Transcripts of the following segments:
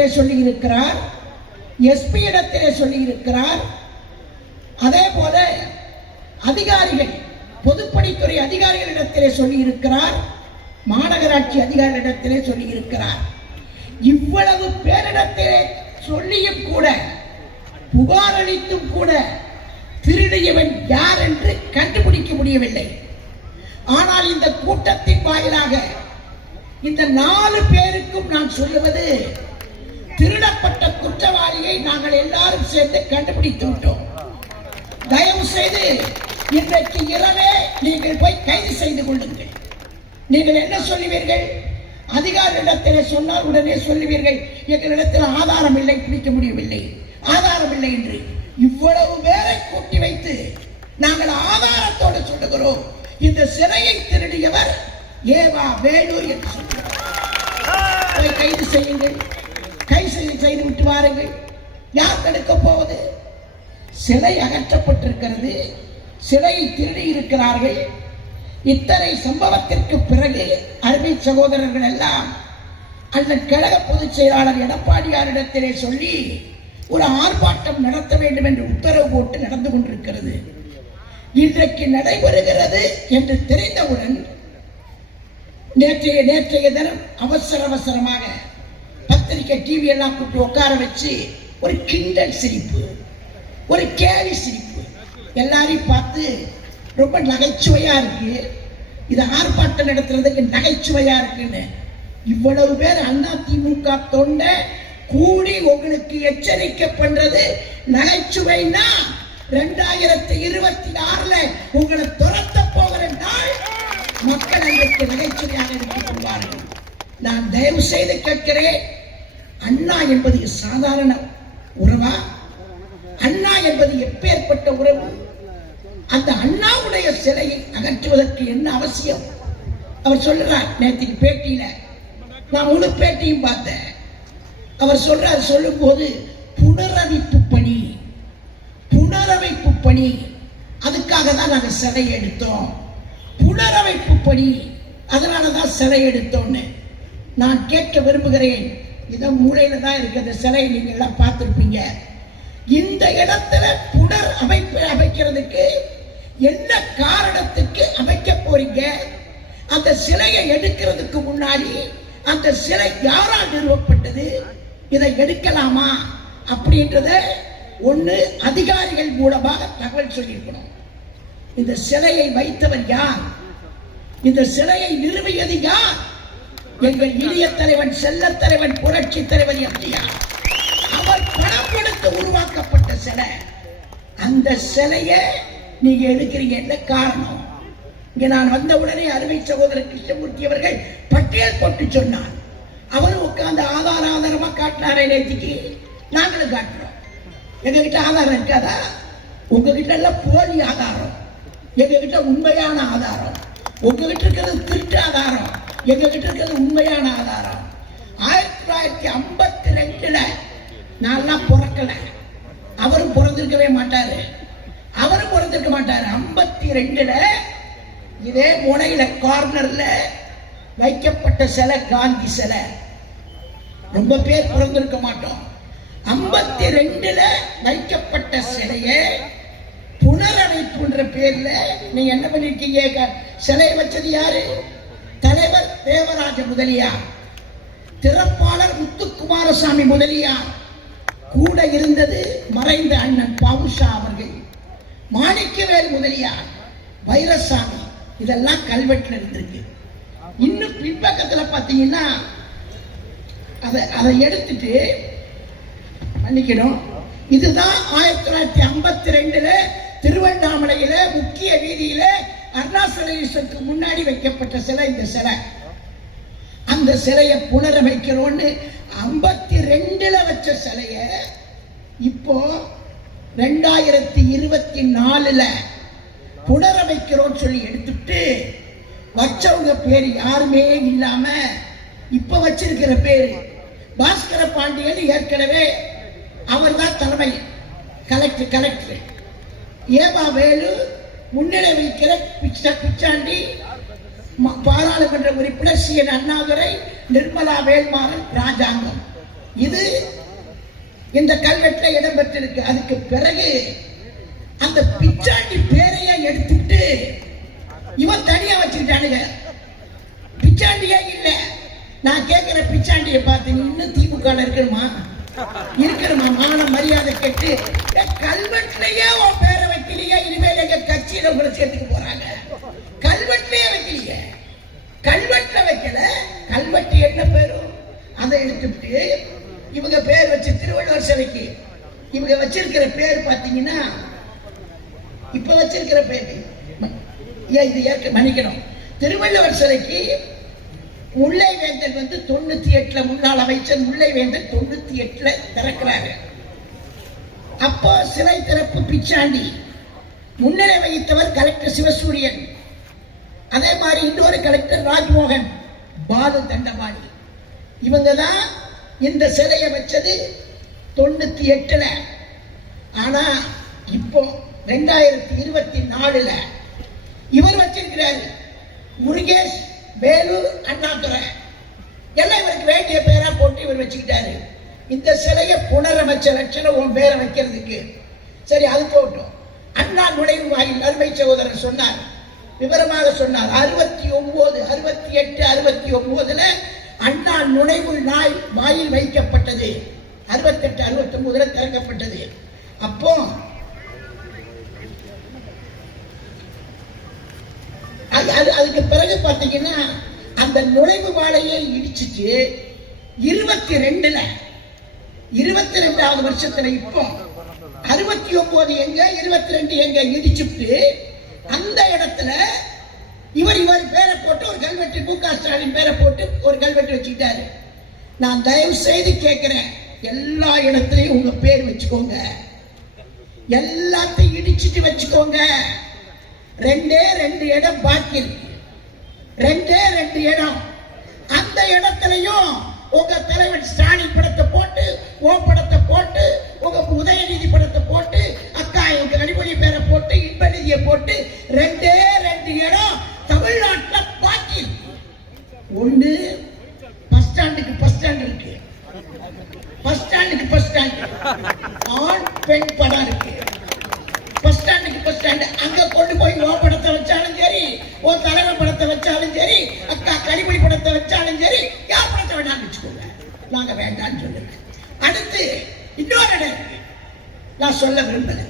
இடத்திலே சொல்லி இருக்கிறார் எஸ்பி இடத்திலே சொல்லி இருக்கிறார் அதே போல அதிகாரிகள் பொதுப்பணித்துறை அதிகாரிகளிடத்திலே சொல்லி இருக்கிறார் மாநகராட்சி அதிகாரிகளிடத்திலே சொல்லி இருக்கிறார் இவ்வளவு பேரிடத்திலே சொல்லியும் கூட புகார் அளித்தும் கூட திருடியவன் யார் என்று கண்டுபிடிக்க முடியவில்லை. ஆனால் இந்த கூட்டத்தின் வாயிலாக இந்த நாலு பேருக்கும் நான் சொல்லுவது திருடப்பட்ட குற்றவாளியை நாங்கள் எல்லாரும் சேர்ந்து கண்டுபிடித்து விட்டோம். தயவு செய்து இன்றைக்கு இரவே நீங்கள் போய் கைது செய்து கொள்ளுங்கள். நீங்கள் என்ன சொல்லுவீர்கள்? அதிகாரிடத்தில் சொன்னால் உடனே சொல்லுவீர்கள் எங்களிடத்தில் ஆதாரம் இல்லை பிடிக்க முடியவில்லை. ஆதாரம் இல்லை என்று. இவ்வளவு பேரை கூட்டி வைத்து நாங்கள் ஆதாரத்தோடு சொல்லுகிறோம். இந்த சிறையை திருடியவர் ஏவா வேலூர் என்று சொல்கிறார் கைது செய்யுங்கள். கை செய்து செய்து விட்டு வாருங்கள். யார் தடுக்க போவது? சிலை அகற்றப்பட்டிருக்கிறது. சிலையை திருடி இருக்கிறார்கள். இத்தனை சம்பவத்திற்கு பிறகு அருமை சகோதரர்கள் எல்லாம் அந்த கழக பொதுச் செயலாளர் எடப்பாடியாரிடத்திலே சொல்லி ஒரு ஆர்ப்பாட்டம் நடத்த வேண்டும் என்று உத்தரவு போட்டு நடந்து கொண்டிருக்கிறது. இன்றைக்கு நடைபெறுகிறது என்று தெரிந்தவுடன் நேற்றைய நேற்றைய தினம் அவசர அவசரமாக பத்திரிக்கை டிவி எல்லாம் கூப்பிட்டு உட்கார வச்சு ஒரு கிண்டல் சிரிப்பு ஒரு கேலி சிரிப்பு. எல்லாரையும் பார்த்து ரொம்ப நகைச்சுவையா இருக்கு. இது ஆர்ப்பாட்டம் நடத்துறதுக்கு நகைச்சுவையா இருக்குன்னு. இவ்வளவு பேர் அண்ணா திமுக தொண்டை கூடி உங்களுக்கு எச்சரிக்கை பண்றது நகைச்சுவைன்னா ரெண்டாயிரத்தி இருபத்தி ஆறுல உங்களை துரத்த போகிற நாள் மக்கள் அன்றைக்கு நகைச்சுவையாக எடுத்துக் கொள்வார்கள். நான் தயவு செய்து கேட்கிறேன். அண்ணா என்பது சாதாரண உறவா? அண்ணா என்பது எப்பேற்பட்ட உறவு? அந்த அண்ணாவுடைய சிலையை அகற்றுவதற்கு என்ன அவசியம்? அவர் சொல்றார் நேற்று பேட்டியில நான் முழு பேட்டியும் பார்த்தேன். அவர் சொல்றார் சொல்லும் போது புனரமைப்பு பணி. புனரமைப்பு பணி. அதுக்காக தான் நாங்கள் சிலை எடுத்தோம். புனரமைப்பு பணி. அதனால தான் சிலை எடுத்தோம்னு நான் கேட்க விரும்புகிறேன். இதை மூலையில தான் இருக்கிற சிலை நீங்க எல்லாம் பார்த்துருப்பீங்க. இந்த இடத்துல புனர் அமைப்பு அமைக்கிறதுக்கு என்ன காரணத்துக்கு அமைக்க போறீங்க? அந்த சிலையை எடுக்கிறதுக்கு முன்னாடி அந்த சிலை யாரால் நிறுவப்பட்டது? இதை எடுக்கலாமா? அப்படின்றத ஒன்று அதிகாரிகள் மூலமாக தகவல் சொல்லியிருக்கணும். இந்த சிலையை வைத்தவர் யார்? இந்த சிலையை நிறுவியது யார்? எங்கள் இளைய தலைவன் செல்ல தலைவன் புரட்சி தலைவன் எம்ஜிஆர். அவர் பணம் கொடுத்து உருவாக்கப்பட்ட சிலை. அந்த சிலையை நீங்க எடுக்கிறீங்க. என்ன காரணம்? இங்க நான் வந்த உடனே அருமை சகோதரர் கிருஷ்ணமூர்த்தி அவர்கள் பட்டியல் போட்டு சொன்னார். அவர் உட்கார்ந்து ஆதார ஆதாரமா காட்டினாரே நேற்றுக்கு நாங்களும் காட்டுறோம். எங்ககிட்ட ஆதாரம் இருக்காதா? உங்ககிட்ட எல்லாம் போலி ஆதாரம். எங்ககிட்ட உண்மையான ஆதாரம். உங்ககிட்ட இருக்கிறது திருட்டு ஆதாரம். எங்ககிட்ட இருக்கிறது உண்மையான ஆதாரம். ஆயிரத்தி தொள்ளாயிரத்தி ஐம்பத்தி ரெண்டுல நான்லாம் பிறக்கல. அவரும் பிறந்திருக்கவே மாட்டாரு. அவரும் பிறந்திருக்க மாட்டாரு. ஐம்பத்தி ரெண்டுல இதே முனையில கார்னர்ல வைக்கப்பட்ட சிலை காந்தி சிலை. ரொம்ப பேர் பிறந்திருக்க மாட்டோம். ஐம்பத்தி ரெண்டுல வைக்கப்பட்ட சிலையை புனரமைப்புன்ற பேர்ல நீங்க என்ன பண்ணிருக்கீங்க? சிலையை வச்சது யாரு? தலைவர் தேவராஜ முதலியார் திறப்பாளர் முத்துக்குமாரசாமி முதலியார் கூட இருந்தது மறைந்த அண்ணன் பாபுஷா அவர்கள் மாணிக்கவேல் முதலியார் வைரசாமி இதெல்லாம் கல்வெட்டில் இருந்திருக்கு. இன்னும் பின்பக்கத்தில் பார்த்தீங்கன்னா அதை அதை எடுத்துட்டு மன்னிக்கணும். இதுதான் ஆயிரத்தி தொள்ளாயிரத்தி ஐம்பத்தி ரெண்டுல திருவண்ணாமலையில முக்கிய வீதியில அருணாசலேஸ்வருக்கு முன்னாடி வைக்கப்பட்ட சிலை இந்த சிலை. அந்த சிலையை புனரமைக்கிறோன்னு ஐம்பத்தி ரெண்டில் வச்ச சிலைய இப்போ ரெண்டாயிரத்தி இருபத்தி நாலுல புனரமைக்கிறோன்னு சொல்லி எடுத்துட்டு வச்சவங்க பேர் யாருமே இல்லாம இப்ப வச்சிருக்கிற பேர் பாஸ்கர பாண்டியன் ஏற்கனவே அவர் தான் தலைமை கலெக்டர் கலெக்டர். ஏமா வேலு முன்னிலை வைக்கிற பிச்சாண்டி பாராளுமன்ற உறுப்பினர் சி. என். அண்ணாதுரை நிர்மலா வேல்மாறன் ராஜாங்கம் இது இந்த கல்வெட்டில் இடம்பெற்றிருக்கு. அதுக்கு பிறகு அந்த பிச்சாண்டி பேரையே எடுத்துக்கிட்டு இவன் தனியா வச்சுக்கிட்டானுங்க. பிச்சாண்டியே இல்லை. நான் கேட்கிற பிச்சாண்டியை பார்த்து இன்னும் திமுக இருக்கணுமா? இருக்கணுமா? மான மரியாதை கேட்டு ஏன் கல்வெட்டுலயே உன் பேரை வைக்கலையே. இனிமேல் எங்க கட்சியில உங்களை சேர்த்துக்க போறாங்க. கல்வெட்டுலயே வைக்கலையே. கல்வெட்டை வைக்கல. கல்வெட்டு என்ன பேரும் அதை எடுத்துட்டு இவங்க பேர் வச்சு திருவள்ளுவர் சிலைக்கு இவங்க வச்சிருக்கிற பேர் பார்த்தீங்கன்னா இப்ப வச்சிருக்கிற பேர் ஏன் இது ஏற்க மன்னிக்கணும். திருவள்ளுவர் சிலைக்கு முல்லை வேந்தன் வந்து தொண்ணூத்தி எட்டுல முன்னாள் அமைச்சர் முல்லை வேந்தன் தொண்ணூத்தி எட்டுல திறக்கிறாரு. அப்போ சிலை திறப்பு பிச்சாண்டி. முன்னிலை வகித்தவர் கலெக்டர் சிவசூரியன். அதே மாதிரி இன்னொரு கலெக்டர் ராஜ்மோகன் பாலு தண்டபாணி. இவங்க தான் இந்த சிலையை வச்சது தொண்ணூத்தி எட்டுல ஆனா இப்போ ரெண்டாயிரத்தி இருபத்தி நாலுல இவர் வச்சிருக்கிறாரு முருகேஷ் வேலூர் அண்ணாதுரை. எல்லாம் இவருக்கு வேண்டிய பேரா போட்டு இவர் வச்சுக்கிட்டாரு. இந்த சிலையை புனரமைச்ச லட்சணம் உன் பேரை வைக்கிறதுக்கு. சரி அது போட்டோம். அண்ணா நுழைவு வாயில் அருமை சகோதரர் சொன்னார் விவரமாக சொன்னார். அறுபத்தி ஒன்பது அறுபத்தி எட்டு அறுபத்தி ஒன்பதுல அண்ணா நுழைவு நாய் வாயில் வைக்கப்பட்டது. அறுபத்தெட்டு அறுபத்தி ஒன்பதுல திறக்கப்பட்டது. அப்போ அது அது அதுக்கு பிறகு பார்த்தீங்கன்னா அந்த நுழைவு வாழையை இடிச்சிட்டு இருபத்தி ரெண்டுல இருபத்தி ரெண்டாவது வருஷத்துல இப்போ அறுபத்தி ஒன்பது எங்க இருபத்தி ரெண்டு எங்க இடிச்சுட்டு அந்த இடத்துல இவர் இவர் பேரை போட்டு ஒரு கல்வெட்டு மு க ஸ்டாலின் பேரை போட்டு ஒரு கல்வெட்டு வச்சுக்கிட்டாரு. நான் தயவு செய்து கேட்கிறேன் எல்லா இடத்துலையும் உங்க பேர் வச்சுக்கோங்க. எல்லாத்தையும் இடிச்சிட்டு வச்சுக்கோங்க. ரெண்டே ரெண்டு இடம் பாக்கி இருக்கு. ரெண்டே ரெண்டு இடம். அந்த இடத்துலையும் உங்க தலைவர் ஸ்டாலின் படத்தை போட்டு ஓ படத்தை போட்டு உங்க உதயநிதி படத்தை போட்டு அக்கா எங்க கனிமொழி பேரை போட்டு இன்பநிதியை போட்டு ரெண்டே ரெண்டு இடம் தமிழ்நாட்டில் பாக்கி. ஒன்று பஸ் ஸ்டாண்டுக்கு பஸ் ஸ்டாண்ட் இருக்கு. பஸ் ஸ்டாண்டுக்கு பஸ் ஸ்டாண்ட் ஆண் பெண் படம் இருக்கு. பஸ் ஸ்டாண்டுக்கு பஸ் ஸ்டாண்டு அங்க கொண்டு போய் ஓ படத்தை வச்சாலும் சரி ஓ தலைவர் படத்தை வச்சாலும் சரி அக்கா கனிமொழி படத்தை வச்சாலும் சரி யார் படத்தை வேண்டாம்னு வச்சுக்கோங்க நாங்க வேண்டாம்னு சொல்லுங்க அடுத்து இன்னொரு இடம் இருக்கு நான் சொல்ல விரும்பல.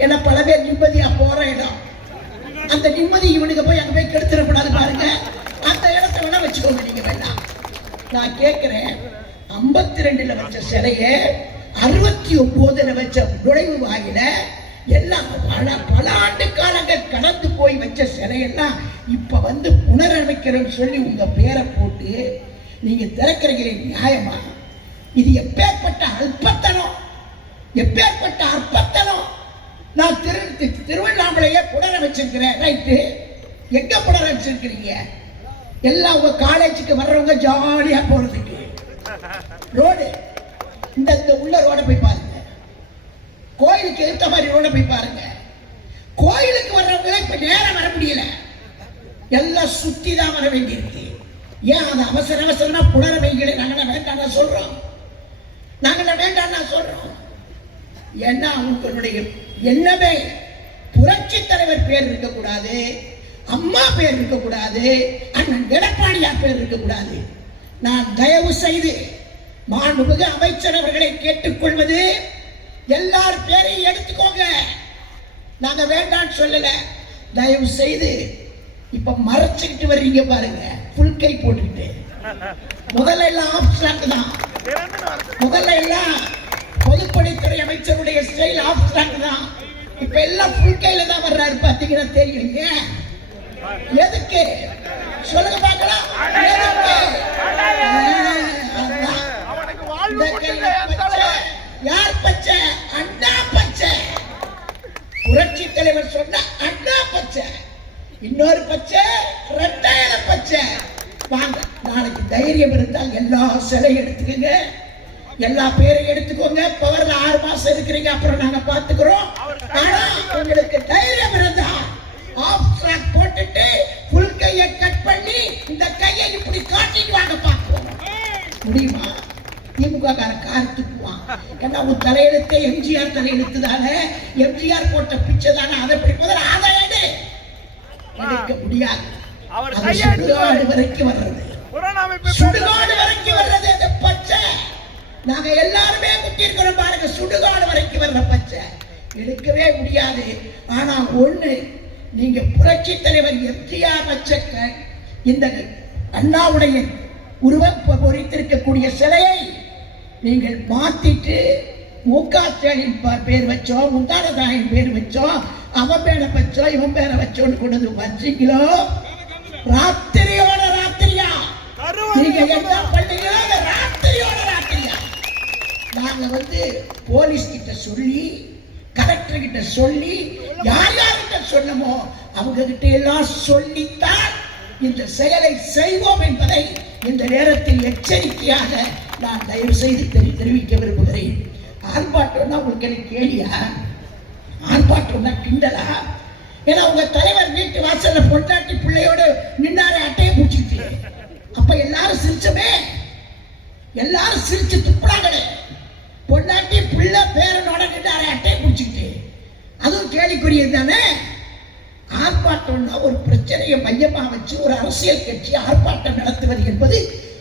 ஏன்னா பல பேர் நிம்மதியா போற இடம் அந்த நிம்மதி இவனுக்கு போய் அங்க போய் கெடுத்துடக்கூடாது பாருங்க. அந்த இடத்த வேணா வச்சுக்கோங்க நீங்க வேண்டாம் நான் கேட்கிறேன் ஐம்பத்தி ரெண்டுல வச்ச சிலைய அறுபத்தி ஒன்பதுல வச்ச நுழைவு வாயில எல்லாம் பல பல ஆண்டு காலங்கள் கடந்து போய் வச்ச சிலையெல்லாம் இப்ப வந்து புனரமைக்கிறேன்னு சொல்லி உங்க பேரை போட்டு நீங்க திறக்கிறீங்களே நியாயமா? இது எப்பேற்பட்ட அல்பத்தனம். எப்பேற்பட்ட அற்பத்தனம் நான் திரு திருவண்ணாமலையே புடர வச்சிருக்கிறேன். ரைட்டு எங்க புனரமைச்சிருக்கிறீங்க எல்லாம் உங்க காலேஜுக்கு வர்றவங்க ஜாலியா போறதுக்கு ரோடு இந்த இந்த உள்ள ரோட போய் பாருங்க. கோயிலுக்கு எடுத்த மாதிரி ரோட போய் பாருங்க. கோயிலுக்கு வர்றவங்களே இப்ப நேரம் வர முடியல. எல்லாம் சுத்தி தான் வர வேண்டியிருக்கு. ஏன் அது அவசர அவசரம்னா புலர புனரமைகளை நாங்கள வேண்டாம் சொல்றோம். நாங்கள வேண்டாம் சொல்றோம். ஏன்னா அவங்களுடைய எண்ணமே புரட்சி தலைவர் பேர் இருக்கக்கூடாது அம்மா பேர் இருக்கக்கூடாது அண்ணன் எடப்பாடியார் பேர் இருக்கக்கூடாது. நான் தயவு செய்து மாண்புமிகு அமைச்சர் அவர்களை கேட்டுக்கொள்வது எல்லார் பேரையும் எடுத்துக்கோங்க. நாங்க வேண்டாம்னு சொல்லல. தயவு செய்து இப்ப மறைச்சுக்கிட்டு வர்றீங்க பாருங்க. புல் கை போட்டுக்கிட்டு. முதல்ல எல்லாம் ஆப்ஷன் தான். முதல்ல எல்லாம் பொதுப்பணித்துறை அமைச்சருடைய ஸ்டைல் ஆப்ஸ்ட்ராக்ட் தான் இப்ப எல்லாம் புல் கையில தான் வர்றாரு பாத்தீங்கன்னா தெரியுங்க. எதுக்கு? சொல்லுங்க பார்க்கலாம். யார் பச்சை? அண்ணா பச்சை. புரட்சி தலைவர் சொன்ன அண்ணா பச்சை. இன்னொரு பச்சை ரெட்டாயிர பச்சை. வாங்க நாளைக்கு தைரியம் இருந்தால் எல்லா சிலையும் எடுத்துக்கங்க. எல்லா பேரையும் எடுத்துக்கோங்க. பவர்ல ஆறு மாசம் இருக்கிறீங்க அப்புறம் நாங்க பாத்துக்கிறோம் ஆனா உங்களுக்கு தைரியம் இருந்தா ஆஃப் ட்ராக் போட்டுட்டு ஃபுல் கையை கட் பண்ணி இந்த கையை இப்படி காட்டிட்டு வாங்க பார்ப்போம். முடியுமா? திமுக கார துப்புவான். ஏன்னா உன் தலையெழுத்தே எம்ஜிஆர் தலையெழுத்து தானே. எம்ஜிஆர் போட்ட பிச்சை தானே. அதை எப்படி முதல்ல அதை எடு. எடுக்க முடியாது. அவர் சுடுகாடு வரைக்கும் வர்றது. சுடுகாடு வரைக்கும் வர்றது அந்த பச்சை. நாங்க எல்லாருமே குத்தி இருக்கிறோம் பாருங்க சுடுகாடு வரைக்கும் வர்ற பச்சை. எடுக்கவே முடியாது. ஆனா ஒண்ணு நீங்க புரட்சி தலைவர் எம்ஜிஆர் வச்ச இந்த அண்ணாவுடைய உருவம் பொறித்திருக்கக்கூடிய சிலையை நீங்கள் மாத்திட்டு முக ஸ்டாலின் ப- பேர் வச்சோம் முந்தானதாயின் பேர் வச்சோம் அவன் பேரை வச்சோம் இவன் பேரை வச்சோன்னு கொண்டு வந்து வச்சீங்களோ ராத்திரியோட ராத்திரியா? நீங்க என்ன பண்ணீங்களோ நாங்க வந்து போலீஸ் கிட்ட சொல்லி கலெக்டர் கிட்ட சொல்லி யார் யார்கிட்ட சொன்னமோ அவங்க கிட்ட எல்லாம் சொல்லித்தான் இந்த செயலை செய்வோம் என்பதை இந்த நேரத்தில் எச்சரிக்கையாக நான் தயவு செய்து தெரி- தெரிவிக்க விரும்புகிறேன். ஆர்ப்பாட்டம்னா உங்களுக்கு எனக்கு கேளியா ஆர்ப்பாட்டம்னா கிண்டலா? ஏன்னா உங்க தலைவர் வீட்டு வாசல்ல பொண்டாட்டி பிள்ளையோடு நின்னாரு அட்டையை பிடிச்சிட்டு அப்ப எல்லாரும் சிரிச்சமே? எல்லாரும் சிரிச்சு துப்புறாங்களே. பொண்டாட்டி பிள்ளை பேரனோட நின்று அட்டையை பிடிச்சிக்கிட்டு. அதுவும் கேள்விக்குரியது தானே? ஆர்ப்பாட்டம்னா ஒரு பிரச்சனையை மையமாக வச்சு ஒரு அரசியல் கட்சி ஆர்ப்பாட்டம் நடத்துவது என்பது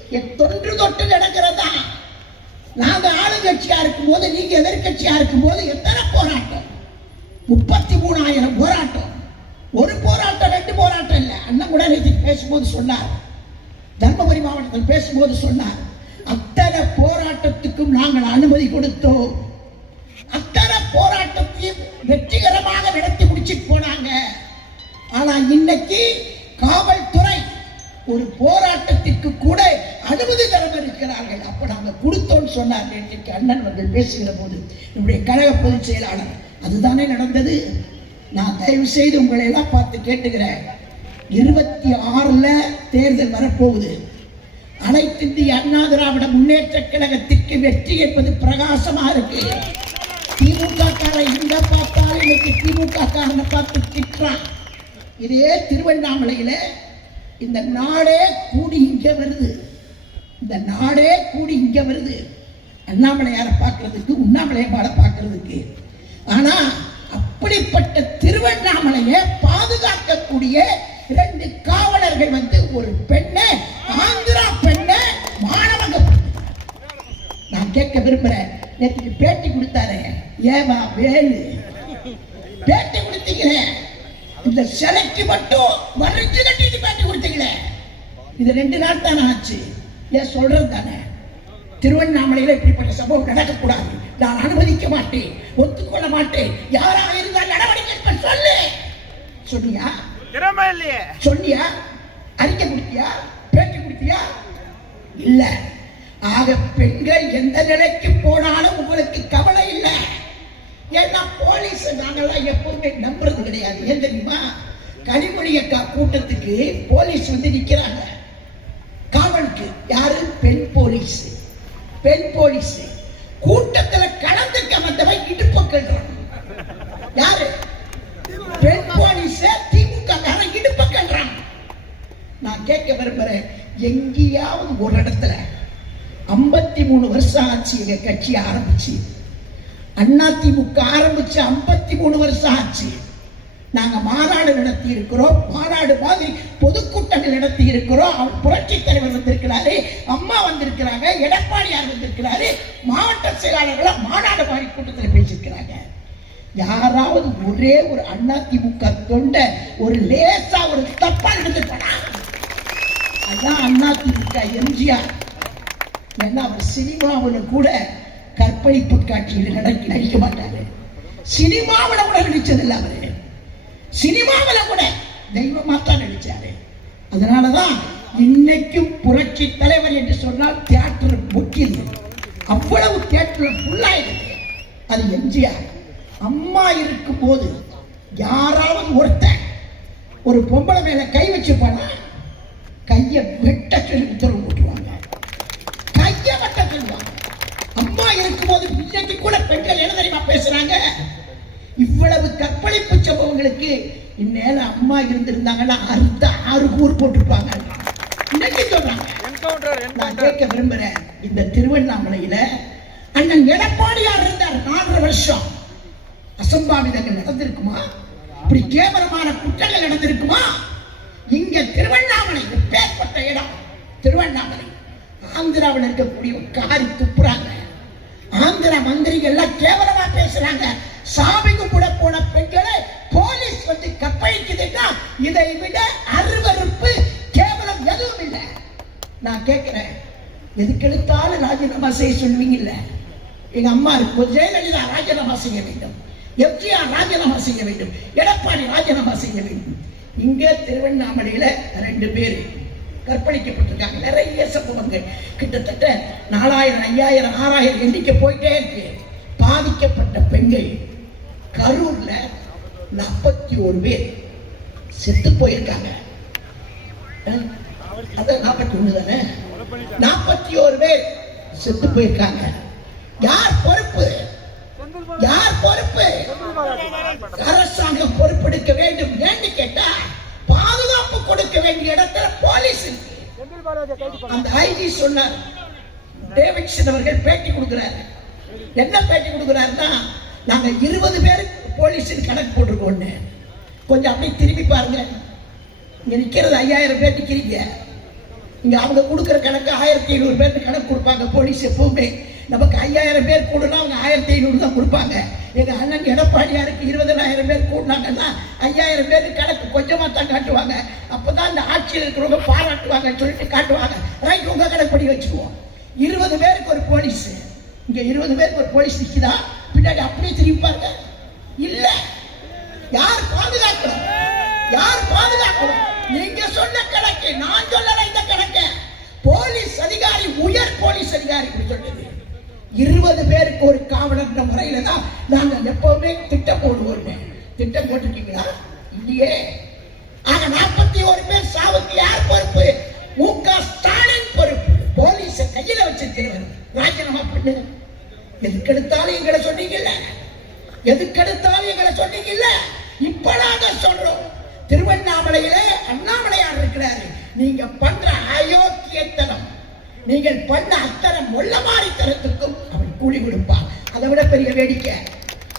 என் தொன்று தொட்டு நடக்கிறதா? நாங்க ஆளுங்கட்சியா இருக்கும் போது நீங்க எதிர்கட்சியா இருக்கும் போது எத்தனை போராட்டம்? முப்பத்தி மூணாயிரம் போராட்டம். ஒரு போராட்டம் ரெண்டு போராட்டம் இல்லை. அண்ணன் கூட பேசும்போது சொன்னார். தர்மபுரி மாவட்டத்தில் பேசும்போது சொன்னார். நாங்கள் அனுமதி கொடுத்தோம். அத்தனை போராட்டத்தையும் வெற்றிகரமாக நடத்தி முடிச்சுட்டு போனாங்க. ஆனா இன்னைக்கு காவல்துறை ஒரு போராட்டத்திற்கு கூட அனுமதி தர இருக்கிறார்கள். அப்ப நாங்க கொடுத்தோம்னு சொன்னார் நேற்றைக்கு அண்ணன் அவர்கள் பேசுகிற போது. நம்முடைய கழக பொதுச் செயலாளர். அதுதானே நடந்தது. நான் தயவு செய்து உங்களை எல்லாம் பார்த்து கேட்டுக்கிறேன். இருபத்தி ஆறுல தேர்தல் வரப்போகுது. அனைத்து இந்திய அண்ணா திராவிட முன்னேற்ற கழகத்திற்கு வெற்றி என்பது பிரகாசமா இருக்கு. திமுக காரை எங்க பார்த்தாலும் இன்னைக்கு திமுக காரனை பார்த்து திட்டுறான். இதே திருவண்ணாமலையில இந்த நாடே கூடி இங்க வருது. இந்த நாடே கூடி இங்க வருது. அண்ணாமலையாரை பார்க்கிறதுக்கு உண்ணாமலையாரை பார்க்கறதுக்கு. ஆனா அப்படிப்பட்ட திருவண்ணாமலையை பாதுகாக்கக்கூடிய இரண்டு காவலர்கள் வந்து ஒரு பெண்ணை ஆந்திரா கேட்க விரும்புறேன் நேற்று பேட்டி கொடுத்தாரே. ஏவா வேலு. பேட்டி கொடுத்தீங்களே. இந்த சிலைக்கு மட்டும் வரைஞ்சு கட்டிட்டு பேட்டி கொடுத்தீங்களே. இது ரெண்டு நாள் தானே ஆச்சு. ஏன் சொல்றது தானே? திருவண்ணாமலையில இப்படிப்பட்ட சம்பவம் நடக்கக்கூடாது. நான் அனுமதிக்க மாட்டேன் ஒத்துக்கொள்ள மாட்டேன். யாராக இருந்தால் நடவடிக்கை சொல்லு. சொன்னியா? திறமை இல்லையே. சொன்னியா? அறிக்கை கொடுத்தியா? பேட்டி கொடுத்தியா? இல்ல. ஆக பெண்கள் எந்த நிலைக்கு போனாலும் உங்களுக்கு கவலை இல்லை. ஏன்னா போலீஸ் நாங்கெல்லாம் எப்பவுமே நம்புறது கிடையாது. ஏன் தெரியுமா? கனிமொழி அக்கா கூட்டத்துக்கு போலீஸ் வந்து நிற்கிறாங்க காவலுக்கு. யாரு? பெண் போலீஸ். பெண் போலீஸ். கூட்டத்துல கலந்துக்க வந்தவன் இடுப்பு கல்றான் யாரு? பெண் போலீஸ். திமுக காரன் இடுப்பு கல்றான் நான் கேட்க விரும்புறேன் எங்கேயாவது ஒரு இடத்துல ஐம்பத்தி மூணு வருஷம் ஆச்சு எங்க கட்சி ஆரம்பிச்சு. அண்ணா திமுக ஆரம்பிச்சு ஐம்பத்தி மூணு வருஷம் ஆச்சு. நாங்க மாநாடு நடத்தி இருக்கிறோம். மாநாடு மாதிரி பொதுக்கூட்டங்கள் நடத்தி இருக்கிறோம். அவர் புரட்சி தலைவர் வந்திருக்கிறாரு அம்மா வந்திருக்கிறாங்க எடப்பாடியார் வந்திருக்கிறாரு மாவட்ட செயலாளர்களா மாநாடு மாதிரி கூட்டத்தில் பேசியிருக்கிறாங்க. யாராவது ஒரே ஒரு அண்ணா திமுக தொண்டை ஒரு லேசா ஒரு தப்பா நடந்து போனா அதான் அண்ணா திமுக எம்ஜிஆர். ஏன்னா அவர் சினிமாவில் கூட கற்பழிப்பு காட்சியில் நடக்க நடிக்க மாட்டாரு. சினிமாவில் கூட நடிச்சதில்லை அவரு. சினிமாவில் கூட தெய்வமாக தான் நடிச்சாரு. அதனாலதான் இன்னைக்கும் புரட்சி தலைவர் என்று சொன்னால் தியேட்டர் முக்கியது அவ்வளவு தியேட்டர் ஃபுல்லாயிருக்கு அது எம்ஜிஆர். அம்மா இருக்கும் போது யாராவது ஒருத்தன் ஒரு பொம்பளை மேல கை வச்சிருப்பானா? கையை வெட்ட சொல்லி உத்தரவு போட்டுருவாங்க கையை வெட்ட சொல்லுவாங்க அம்மா இருக்கும்போது இன்னைக்கு கூட பெண்கள் என்ன தெரியுமா பேசுறாங்க இவ்வளவு சம்பவங்களுக்கு இந்நேரம் அம்மா இருந்திருந்தாங்கன்னா அறுத்த ஆறு கூர் போட்டிருப்பாங்க. இன்னைக்கு சொல்றாங்க. நான் கேட்க விரும்புறேன். இந்த திருவண்ணாமலையில அண்ணன் எடப்பாடியார் இருந்தார் நாலரை வருஷம். அசம்பாவிதங்கள் நடந்திருக்குமா? இப்படி கேவலமான குற்றங்கள் நடந்திருக்குமா? இங்க திருவண்ணாமலை எப்பேற்பட்ட இடம். திருவண்ணாமலை. ஆந்திராவில் இருக்கக்கூடிய காரி துப்புறாங்க. ஆந்திர மந்திரிகள் எல்லாம் கேவலமா பேசுறாங்க. சாமி கும்பிட போன பெண்களை போலீஸ் வந்து கற்பழிக்குதுன்னா இதை விட அருவறுப்பு கேவலம் எதுவும் இல்லை. நான் கேட்கிறேன் எதுக்கெடுத்தாலும் ராஜினாமா செய்ய சொல்லுவீங்கல்ல? எங்க அம்மா இருக்கும் ஜெயலலிதா ராஜினாமா செய்ய வேண்டும். எம்ஜிஆர் ராஜினாமா செய்ய வேண்டும். எடப்பாடி ராஜினாமா செய்ய வேண்டும். இங்க திருவண்ணாமலையில ரெண்டு பேர் கற்பழிக்கப்பட்டிருக்காங்க. நிறைய சம்பவங்கள் கிட்டத்தட்ட நாலாயிரம் ஐயாயிரம் ஆறாயிரம் எண்ணிக்கை போயிட்டே இருக்கு. பாதிக்கப்பட்ட பெண்கள் கரூர்ல நாற்பத்தி ஒரு பேர் செத்து போயிருக்காங்க. அதான் நாற்பத்தி ஒண்ணு தானே? நாற்பத்தி ஒரு பேர் செத்து போயிருக்காங்க. யார் பொறுப்பு? யார் பொறுப்பு? அரசாங்கம் பொறுப்பெடுக்க வேண்டும் ஏன்னு கேட்டா பாதுகாப்பு கொடுக்க வேண்டிய இடத்துல போலீஸ் அந்த ஐஜி சொன்னார். டேவிட்சன் அவர்கள் பேட்டி கொடுக்கிறார். என்ன பேட்டி கொடுக்கிறாருன்னா நாங்க இருபது பேருக்கு போலீஸின் கணக்கு போட்டிருக்கோம்னு கொஞ்சம் அப்படியே திரும்பி பாருங்க. இங்கே நிற்கிறது ஐயாயிரம் பேர் நிற்கிறீங்க இங்கே அவங்க கொடுக்குற கணக்கு ஆயிரத்தி ஐநூறு பேருக்கு கணக்கு கொடுப்பாங்க போலீஸ் எப்பவுமே. நமக்கு ஐயாயிரம் பேர் கூடுனா அவங்க ஆயிரத்தி ஐநூறு தான் கொடுப்பாங்க. எங்கள் அண்ணன் எடப்பாடியாருக்கு இருபதனாயிரம் பேர் கூடினாங்கன்னா ஐயாயிரம் பேர் கணக்கு கொஞ்சமாக தான் காட்டுவாங்க. அப்போ தான் இந்த ஆட்சியில் இருக்கிறவங்க பாராட்டுவாங்கன்னு சொல்லிட்டு காட்டுவாங்க. ரைட் உங்கள் கணக்கு படி வச்சுக்குவோம். இருபது பேருக்கு ஒரு போலீஸ் இங்கே இருபது பேருக்கு ஒரு போலீஸ் நிற்கிதா பின்னாடி அப்படியே திரும்பி பாருங்க. இல்ல. யார் பாதுகாக்கணும்? யார் பாதுகாக்கணும்? நீங்க சொன்ன கணக்கு நான் சொல்லல இந்த கணக்கு. போலீஸ் அதிகாரி உயர் போலீஸ் அதிகாரி இப்படி இருபது பேருக்கு ஒரு காவலர் முறையில தான் நாங்க எப்பவுமே திட்டம் போடுவோம். திட்டம் போட்டுருக்கீங்களா? இல்லையே. ஆக நாற்பத்தி ஒரு பேர் சாவுக்கு யார் பொறுப்பு? மு க. ஸ்டாலின் பொறுப்பு. போலீஸ கையில வச்சிருக்கிறவர். ராஜினாமா பண்ணு. எதுக்கெடுத்தாலும் எங்களை சொன்னீங்கல்ல. எதுக்கெடுத்தாலும் எங்களை சொன்னீங்கல்ல? இப்ப நாங்க சொல்றோம். திருவண்ணாமலையிலே அண்ணாமலையார் இருக்கிறாரு. நீங்க பண்ற அயோக்கியத்தனம் நீங்கள் பண்ண அத்தனை மொள்ளமாரி தரத்துக்கும் அவன் கூலி கொடுப்பான். அதை விட பெரிய வேடிக்கை.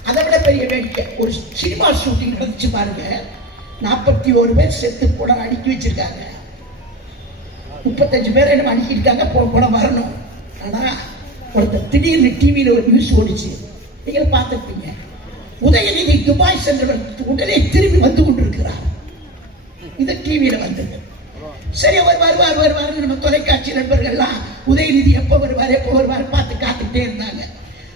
அதை விட பெரிய வேடிக்கை. ஒரு சினிமா ஷூட்டிங் நடந்துச்சு பாருங்க. நாற்பத்தி ஒரு பேர் செத்து கூட அடுக்கி வச்சிருக்காங்க. முப்பத்தஞ்சு பேர் என்ன அனுப்பியிருக்காங்க போ கூட வரணும். ஆனா ஒருத்தர் திடீர்னு டிவியில் ஒரு நியூஸ் ஓடிச்சு. நீங்கள் பார்த்துருப்பீங்க. உதயநிதி துபாய் சென்றவர் உடனே திரும்பி வந்து கொண்டிருக்கிறார். இது டிவியில வந்தது. சரி அவர் வருவார் வருவார் நம்ம தொலைக்காட்சி நண்பர்கள்லாம் உதயநிதி எப்ப வருவார் எப்ப வருவார் பார்த்து காத்துக்கிட்டே இருந்தாங்க.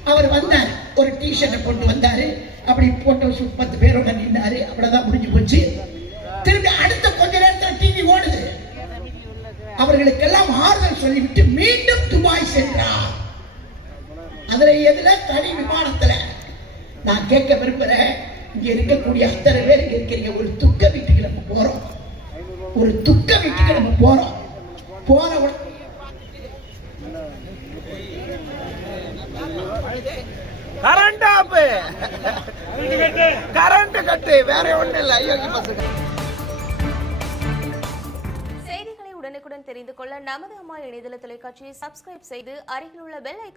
அவர் வந்தார். ஒரு டிஷர்ட்டை கொண்டு வந்தாரு. அப்படி போட்டோ ஷூட் பத்து பேரோட நின்னாரு. அவ்வளவுதான் முடிஞ்சு போச்சு. திரும்பி அடுத்த கொஞ்ச நேரத்தில் டிவி ஓடுது. அவர்களுக்கெல்லாம் ஆறுதல் சொல்லிவிட்டு மீண்டும் துபாய் சென்றார். அதுல எதுல? தனி விமானத்துல. நான் கேட்க விரும்புறேன் இங்க இருக்கக்கூடிய அத்தனை பேர் இங்க இருக்கிறீங்க. ஒரு துக்க வீட்டுக்கு நம்ம போறோம். ஒரு துக்க வீட்டுக்கு நம்ம போறோம். போற உடனே கரண்ட் ஆப் கரண்ட் கட்டு வேற ஒண்ணு இல்ல. ஐயோகி பசங்க. செய்திகளை உடனுக்குடன் தெரிந்து கொள்ள நமது அம்மா இணையதள தொலைக்காட்சியை சப்ஸ்கிரைப் செய்து அருகில் உள்ள பெல் ஐக்கான்